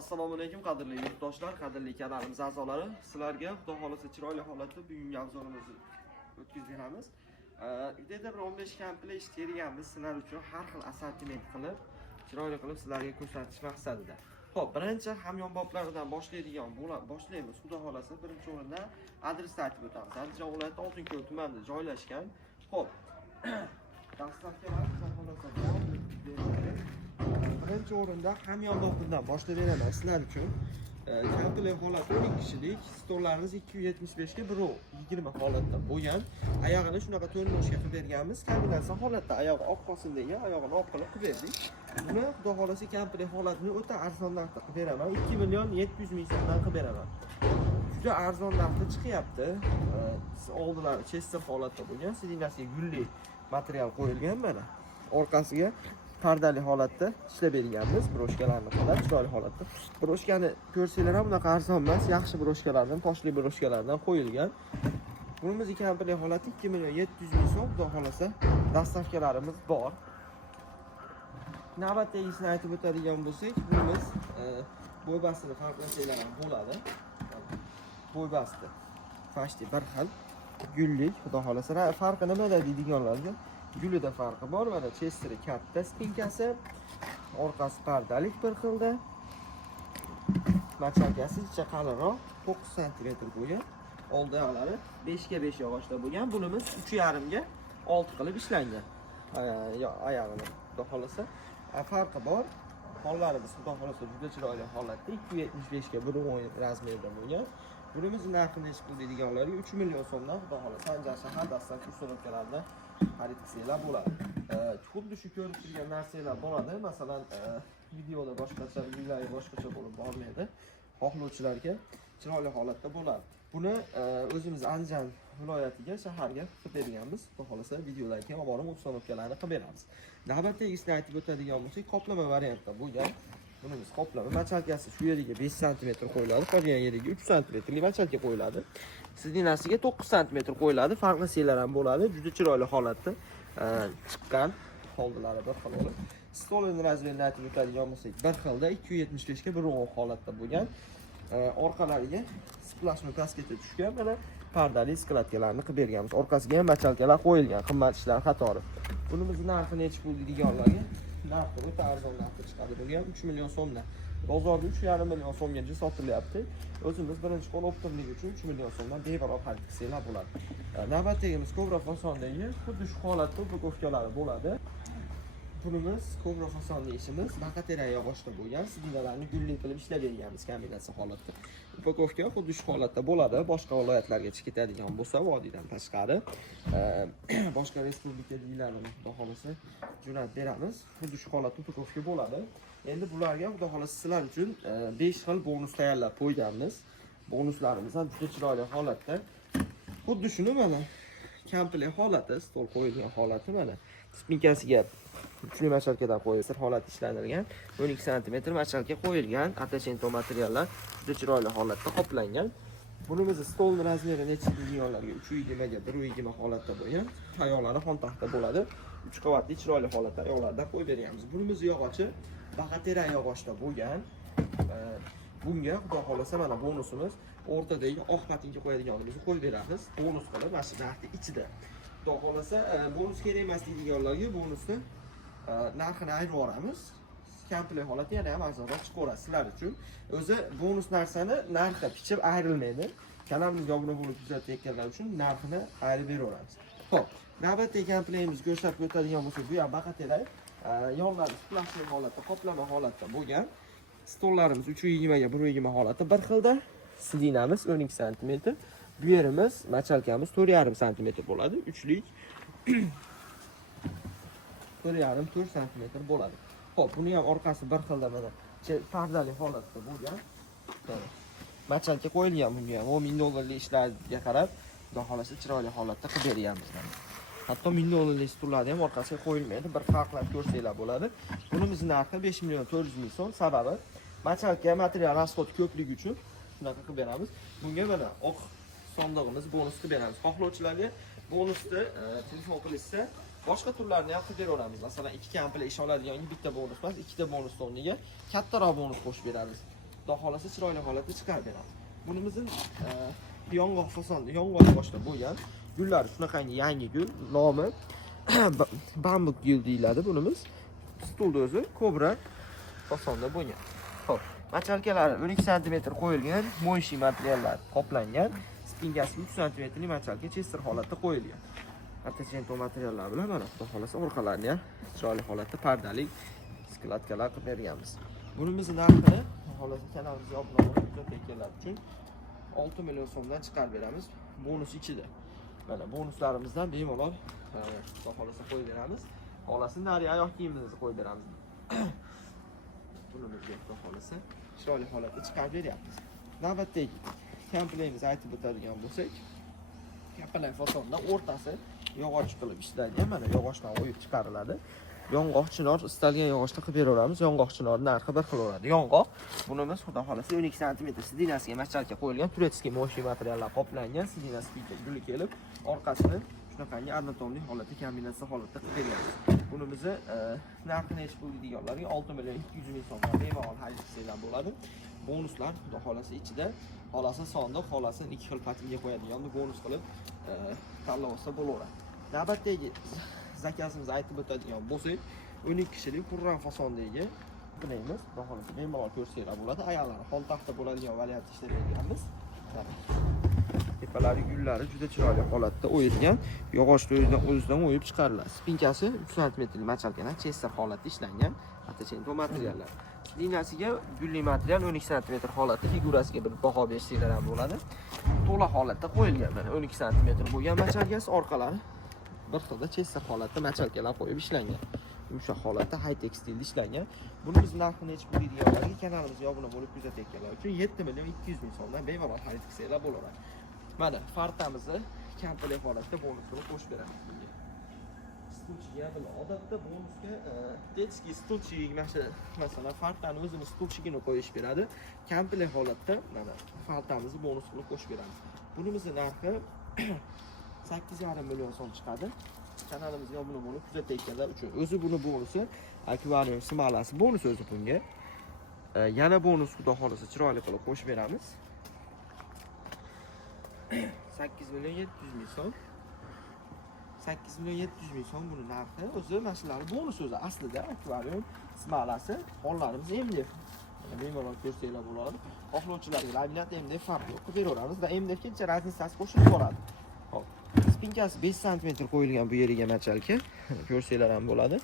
Assalomu alaykum qadrli yurtdoshlar, qadrli kanalimiz a'zolari. Sizlarga xudo xolasa chiroyli holatda bugungi obzorimizni o'tkazib beramiz. Videoda bir 15 komplekt terganmiz sizlar uchun har xil assortiment qilib, chiroyli qilib sizlarga ko'rsatish maqsadida. Xo'p, birinchi hamyonboplardan boshlaymiz. Xudo xolasa birinchi o'rinda adresni aytib o'tamiz. Andijon viloyati Oltinko'l tumanida joylashgan. Xo'p. Dastlabki birinchi o'rinda hamyonboplardan boshlab beraman sizlar uchun. Komplekt holat 12 kishilik, stollarimiz 275 ga 120 holatda bo'lgan. Oyog'ini shunaqa to'rtboshga qilib berganmiz. Kombinatsiya holatda oyog'i oq qolsin degan oyog'ini oq qilib berdik. Buni xudo xolasa komplekt holatini o'ta arzon narxda qilib beraman. 2 million 700 ming so'mdan qilib beraman. Juda arzon narxda chiqyapti. Oldilar chester holatda bo'lgan, sidinasiga gulli material qo'yilgan mana. Orqasiga pardali holatda ishlab berganmiz. Broshkalarni qilib, chiroyli holatda. Broshkani ko'rsanglar ham bunaqa arzon emas, yaxshi broshkalardan, toshli broshkalardan qo'yilgan. Bunimiz komplekt holati 2 million 700 ming so'm, xudo xolasa dastavkalarimiz bor. Navbatdagisini aytib o'tadigan bo'lsak, bunimiz bo'ybastini farqlasanglar ham bo'ladi. Bo'ybasti fashti bir xil, gullik, xudo xolasa. Farqi nimada deydiganlarga, gulida farqi bor. Mana chesteri katta, spinkasi, orqasi pardalik bir xilda. Machalkasi ichi qalinroq, 9 sm bo'lgan. Oldi oyoqlari 5 ga 5 yog'ochda bo'lgan. Bunimiz 3,5 ga 6 qilib ishlangan. Oyog'ini xudo xolasa farqi bor. Hollarimiz xudo xolasa juda chiroyli holatda 275 ga 110 razmerda bo'lgan. Bunimiz narxini necha pul deydiganlarga 3 million so'mdan xudo xolasa Andijon shahar dastlab kursovkalarida xarid qilsanglar bo'ladi. Xuddi shu ko'rib turgan narsalar bo'ladi. Masalan, videoda boshqacha, videolar boshqacha bo'lib bormaydi. Xohlovchilarga chiroyli holatda bo'ladi. Buni o'zimiz Andijon viloyatiga, shaharga qilib berganmiz. Xudo xolasa videodan keyin olib borib o'tsonovkalarni qilib beramiz. Navbatdagisini aytib o'tadigan bo'lsak, qoplama variantda bo'lgan. Bunimiz qoplama machalkasi shu yeriga 5 sm qo'yiladi, qolgan yeriga 3 sm machalka qo'yiladi. Sidinasiga 9 sm qo'yiladi. Farqlasanglar ham bo'ladi. Juda chiroyli holatda chiqqan. Holdilari bir xil bo'lib. Stolning razmerini aytib o'tadigan bo'lsak, bir xilda 275 ga 110 holatda bo'lgan. Orqalariga splashni kasketi tushgan, mana pardali sklatkalarni qilib berganmiz. Orqasiga ham machalkalar qo'yilgan, qimmat ishlar qatori. Bunimiz narxi necha pul deydiganlarga, narxi o'ta arzon narxda chiqadi. Bu ham 3 million so'mdan. Bozorda 3,5 million so'mgacha sotilyapti. O'zimiz birinchi qo'l optimligi uchun 3 million so'mdan bebaroq xarid qilsanglar bo'ladi. Navbatdagimiz Cobra fasondagi xuddi shu holatda upakovkalari bo'ladi. Bunimiz Cobra fasonli ishimiz baqatera yog'ochda bo'lgan, sidinalarni gulli qilib ishlab berganmiz kombinatsiya holatda. Upakovka xuddi shu holatda bo'ladi. Boshqa viloyatlarga ketadigan bo'lsa, vodiydan tashqari boshqa respublika dillarini xudo xolasa jo'natib beramiz. Xuddi shu holatda upakovka bo'ladi. Endi bularga xudo xolasa sizlar uchun 5 xil bonus tayyorlab qo'yganmiz. Bonuslarimiz ham juda chiroyli holatda. Xuddi shuni mana komplekt holati, stol qo'yilgan holati mana. Spinkasiga kuchli machalkadan qo'yilgan holat ishlanilgan. 12 sm machalka qo'yilgan, attachento materiallar juda chiroyli holatda qoplangan. Bunimiz stolning razmeri necha millionlarga 320 ga 120 holatda bo'lgan. Oyoqlari xon taxta bo'ladi. 3 qavatli chiroyli holatda oyoqlardan qo'yib berganmiz. Bunimiz yog'ochi baqatera yog'ochda bo'lgan. Bunga xudo xolasa mana bonusimiz o'rtadagi oq patinka qo'yadiganimizni qo'yib beramiz. Bonus qilib mana shu narxni ichida. Xudo xolasa bonus kerak emas deydiganlarga bonusni narxini ayirib yuboramiz. Komplekt holati yana ham arzonroq chiqaveradi sizlar uchun. O'zi bonus narsani narxi pichib ayrilmaydi. Kanalimizga obuna bo'lib kuzatayotganlar uchun narxini ayirib beraveramiz. Xo'p, navbatdagi komplektimizni ko'rsatib o'tadigan bo'lsak, bu ham baqatera yonlari splashli holatda, qoplama holatda bo'lgan. Stollarimiz 320 ga 120 holatda bir xilda. Sidinamiz 12 sm. Bu yerimiz machalkamiz 4,5 sm bo'ladi. Uchlik 4,5-4 sm bo'ladi. Xo'p, buni ham orqasi bir xilda mana pardali holatda bo'lgan. Machalka qo'yilgan bunga ham 10 ming dollarlik ishlarga qarab, xudo xolasa chiroyli holatda qilib berganmiz. Hatto 1000 dollarlik stullarni ham orqasiga qo'yilmaydi. Bir farqlab ko'rsanglar bo'ladi. Bunimiz narxi 5 million 400 ming so'm. Sababi machalka material rasxodi ko'pligi uchun shunaqa qilib beramiz. Bunga mana oq sondig'imiz bonus qilib beramiz. Xohlovchilarga bonusni telefon qilishsa, boshqa turlarni ham qilib beraveramiz. Masalan, 2 komplekt ish oladigan bitta bonus emas, ikkita bonus o'rniga kattaroq bonus qo'shib beramiz. Xudo xolasa chiroyli holatda chiqarib beramiz. Bunimizning yong'oq fasonda, yong'oq boshda bo'lgan. Gullari shunaqangi yangi gul, nomi bambuk gul deyiladi bunimiz. Stulda o'zi kobra fasonda bo'lgan. Xo'p, machalkalari 12 sm qo'yilgan, mo'yshiy materiallar qoplangan. Spinkasi 3 sm machalka chester holatda qo'yilgan. Attachento materiallar bilan mana xudo xolasa orqalarini ham chiroyli holatda pardali skladkalar qilib berganmiz. Bunimizning narxi xolasa kanalimizga obuna bo'lib kelganlar uchun 6 million so'mdan chiqarib beramiz. Bonus ichida. Mana bonuslarimizdan bemalol xudo xolasa qo'yib beramiz. Xolasa nariya oyoq kiyimimizni qo'yib beramiz. Bunimizga xudo xolasa chiroyli holatda chiqarib beryapmiz. Navbatdagi komplektimizni aytib o'tadigan bo'lsak, kapalak fasonda o'rtasi yog'och qilib ishlangan. Mana yog'ochdan o'yib chiqariladi. Yong'oq chinor istalgan yog'ochda qilib beraveramiz. Yong'oq chinor narxi bir xil bo'ladi. Yong'oq bunimiz xudo xolasa 12 sm sidinasiga machalka qo'yilgan, turetskiy mo'yshiy materiallar qoplangan, sidinasiga guli kelib, orqasini shunaqangi anatomik holatda, kombinatsiya holatda qilib beramiz. Bunimizni narxi necha pul deganlarga 6 million 200 ming so'mdan bemalol xarid bo'ladi. Bonuslar xudo xolasa ichida xolasa sonda xolasini 2 xil patimga qo'yadigan bonus qilib tanlab olsa bo'laveradi. Navbatdagi zakazimizni aytib o'tadigan bo'lsak, 12 kishilik qurran fasondagi qilamiz. Xudo xolasa bemalol ko'rsanglar bo'ladi. Oyoqlari xon taxta bo'ladigan variantda ishlab berganmiz. Tepalari gullari juda chiroyli holatda o'yilgan, yog'ochni o'zidan o'yib chiqariladi. Spinkasi 3 sm machalkadan chester holatda ishlangan, attachento materiallar. Liniyasiga gulli material 12 sm holatda, figurasiga bir baho bersanglar ham bo'ladi. To'la holatda qo'yilgan. Mana 12 sm bo'lgan machalkasi, orqalari bir xilda chester holatda machalkalar qo'yib ishlangan. Yumshoq holatda high tekstilda ishlangan. Bunimiz narxi necha pul deganlarga kanalimizga obuna bo'lib kuzatayotganlar uchun 7 million 200 ming so'mdan bemalol xarid qilsanglar bo'laveradi. Mana fartamizni komplekt holatda bonus qilib qo'shib beramiz bunga. Stulchiga odatda bonusga detskiy stulchik masalan fartani o'zini stulchigini qo'yish beradi. Komplekt holatda mana fartamizni bonus qilib qo'shib beramiz. Bunimizning narxi 8,5 million so'm chiqadi. Kanalimizga obuna bo'lib kuzatayotganlar uchun o'zi buni bonusi, akvarium smalasi bonus o'zi bunga. Yana bonus xudo xolasa chiroyli qilib qo'shib beramiz. 8 million 700 ming so'm. 8 million 700 ming so'm buni narxi. O'zi mashinalari bonus o'zi aslida akvarium smalasi hollarimiz MDF. Bemalol ko'rsanglar bo'ladi. Xohlovchilarga laminat MDF farqi yo'q, qilib beraveramiz va MDF ga raznisasi qo'shilib boradi. Hop. Spinkasi 5 sm qo'yilgan bu yeriga machalka. Ko'rsanglar ham bo'ladi.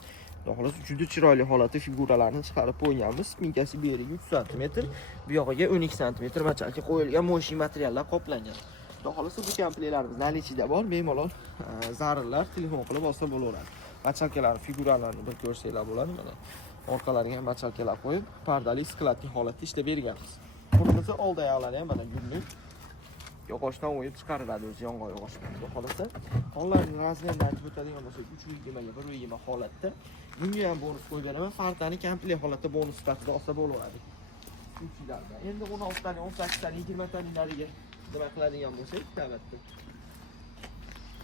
Xolos juda chiroyli holatda figuralarni chiqarib qo'yganmiz. Spinkasi bu yeriga 3 sm, bu yog'iga 12 sm machalka qo'yilgan mo'yshiy materiallar qoplangan. Xolos bu komplektlarimiz nalichida bor, bemalol zarrlar telefon qilib olsa bo'laveradi. Machalkalar figuralarini bir ko'rsanglar bo'ladi. Mana orqalariga machalkalar qo'yib, pardali skladli holatda ishlab berganmiz. Bunimizni old oyoqlari ham mana gulli yog'ochdan o'yib chiqariladi, o'zi yong'oq yog'ochdan. Xolos hollarning razmerini aytib o'tadigan bo'lsak 3,20 ga 1,20 holatda. Bunga ham bonus qo'yib beraman. Fartani komplekt holatda bonus sifatida olsa bo'laveradi. Endi 16 tani, 18 tani, 20 tani nariga nima qiladigan bo'lsak, albatta.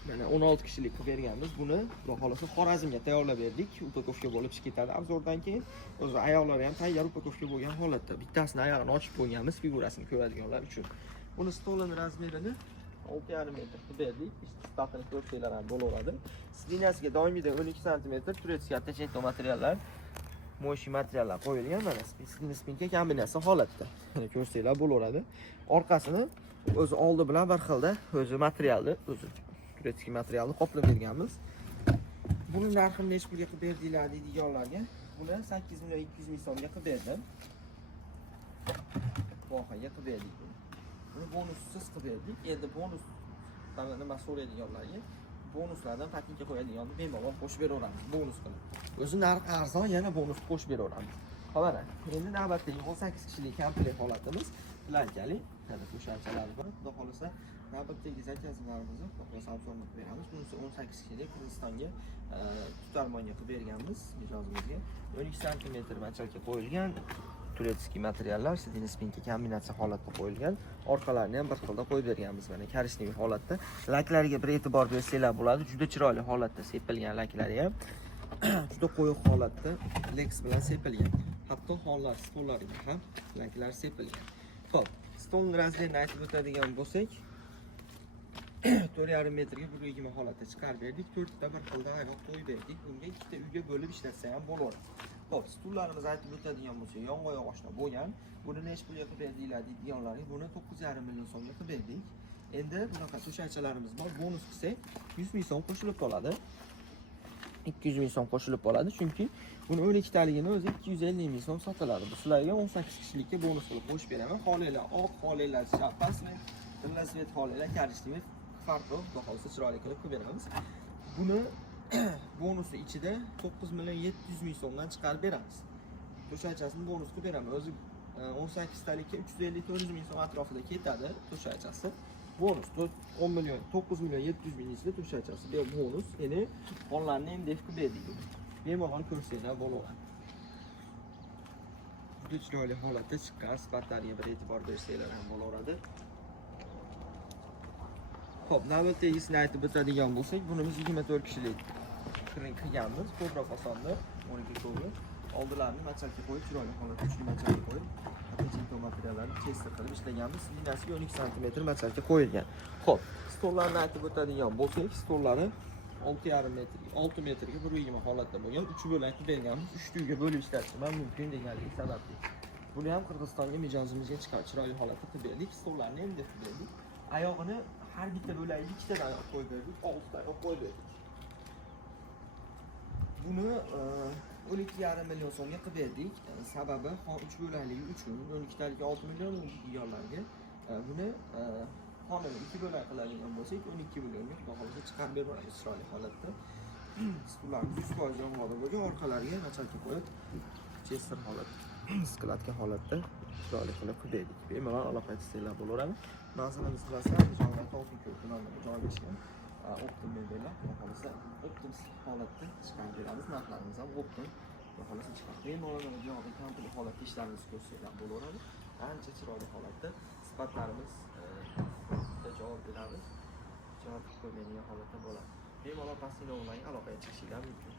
Mana 16 kishilik qilib berganmiz. Buni xudo xolasa Xorazmga tayyorlab berdik. Upakovka bo'lib chiqib ketadi. Obzordan keyin o'zi oyoqlari ham tayyor upakovka bo'lgan holatda. Bittasini oyog'ini ochib qo'yganmiz, figurasini ko'radiganlar uchun. Buni stolning razmerini 6,5 metr qilib berdik. Istiqbolini ko'rsanglar ham bo'laveradi. Sidinasiga doimiyda 12 sm turetskiy attachento materiallar, mo'yshiy materiallar qo'yilgan. Mana spinka kombinatsiya holatda. Mana ko'rsanglar bo'laveradi. Orqasini o'zi oldi bilan bir xilda o'zi materialni, o'zi turetskiy materialni qoplab berganmiz. Buni narxini necha pulga qilib berdinglar deydiganlarga, buni 8 million 200 ming so'mga qilib berdim. Vohaga qilib berdik. Buni bonussiz qilib berdik. Endi bonus nima so'raydiganlarga bonuslardan patinka qo'yadiganni bemalol qo'shib beraveramiz, bonus qilib. O'zi narx arzon, yana bonus qo'shib beraveramiz. Xo'p, endi navbatdagi 18 kishilik komplekt holatimiz plankali, mana qo'shimchalar bor. Xudo xolasa navbatdagi zakazlarimizni Samsungga qilib beramiz. Bunisi 18 kishilik Hindistonga tutarmonga qilib berganmiz mijozimizga. 12 sm machalka qo'yilgan. Turetskiy materiallar, sidin spinka kombinatsiya holatda qo'yilgan. Orqalarini ham bir xilda qo'yib berganmiz, mana korishniy holatda. Laklariga bir e'tibor bersanglar bo'ladi. Juda chiroyli holatda sepilgan laklari ham. Juda qo'yiq holatda Lex bilan sepilgan. hatto hollar, stollarga ham laklar sepilgan. Xo'p, stolning razmerini aytib o'tadigan bo'lsak, 4,5 metrga 1,20 holatda chiqarib berdik. 4 ta bir xilda oyoq qo'yib berdik. Bunga ikkita uyga bo'lib ishlatsa ham bo'laveradi. Xo'p, stullarimiz aytib o'tadigan bo'lsak, yong'oq yog'ochda bo'lgan. Buni necha pulga qilib berdinglar deydiganlarga, buni 9,5 million so'mga qilib berdik. Endi bunaqa to'shakchalarimiz bor. Bonus qilsak 100 ming so'm qo'shilib qoladi. 200 ming so'm qo'shilib qoladi, chunki buni 12 taligini o'zi 250 ming so'm sotiladi. Bu sizlarga 18 kishilikka bonus qilib qo'shib beraman. Xohlaylar oq, xohlaylar shapasli, tillasvet, xohlaylar korishli farqi baholsa chiroyli qilib beramiz. Buni bonusi ichida 9 million 700 ming so'mdan chiqarib beramiz. To'shakchasini bonus qilib beramiz. O'zi 18 talikka 350-400 ming so'm atrofida ketadi to'shakchasi. Bonus 10 million 9 million 700 ming ichida to'shakchasi bu bonus. Ya'ni onlarni ham def qilib berdik. Bemalol ko'rsanglar bo'laveradi. Juda chiroyli holatda chiqqan, sifatlariga bir e'tibor bersanglar ham bo'laveradi. Xo'p, navbatdagisini aytib o'tadigan bo'lsak, bunimiz 24 kishilik qilganmiz. Ko'proq osonda 12 ko'ri. Oldilarini machalga qo'yib, chiroyli holatda kuchli machalga qo'yib, tinto materiallarni tester qilib ishlaganmiz. Liniyasiga 12 sm machalga qo'yilgan. Xo'p, stollarni aytib o'tadigan bo'lsak, stollari 6,5 metr, 6 metrga 1,20 holatda bo'lgan, 3 bo'lak qilib berganmiz. 3 uyga bo'lib ishlatishim mumkin deganligi sababli. Buni ham Qirg'izistonga mijozimizga chiqarib chiroyli holatda qilib berdik. Stollarni ham deb berdik. Oyog'ini har bitta bo'lagiga ikkitadan oyoq qo'yib berdik, 6 ta oyoq qo'yib berdik. Buni 12,5 million so'mga qilib berdik. Sababi 3 bo'lakligi uchun 12 talikka 6 million deganlarga buni xonani 2 bo'lak qiladigan bo'lsak 12 millionga baholasa chiqarib beramiz chiroyli holatda. Stullarimiz 100% yong'oqda bo'lgan, orqalariga machalka qo'yib chester holatda, skladka holatda chiroyli qilib berdik. Bemalol aloqa qilsanglar bo'laveradi. Manzilimiz qilsa joyda to'g'ri ko'rib joylashgan. Optim mebellar, xohlasa optim holatda chiqarib beramiz. Narxlarimiz ham optim xohlasa chiqarib. Bemalol joyda komplet holatda ishlarimizni ko'rsanglar bo'laveradi. Ancha chiroyli holatda sifatlarimiz javob beramiz. Javob qo'ymaydigan holatda bo'ladi. Bemalol pastda ularga aloqaga chiqishinglar mumkin.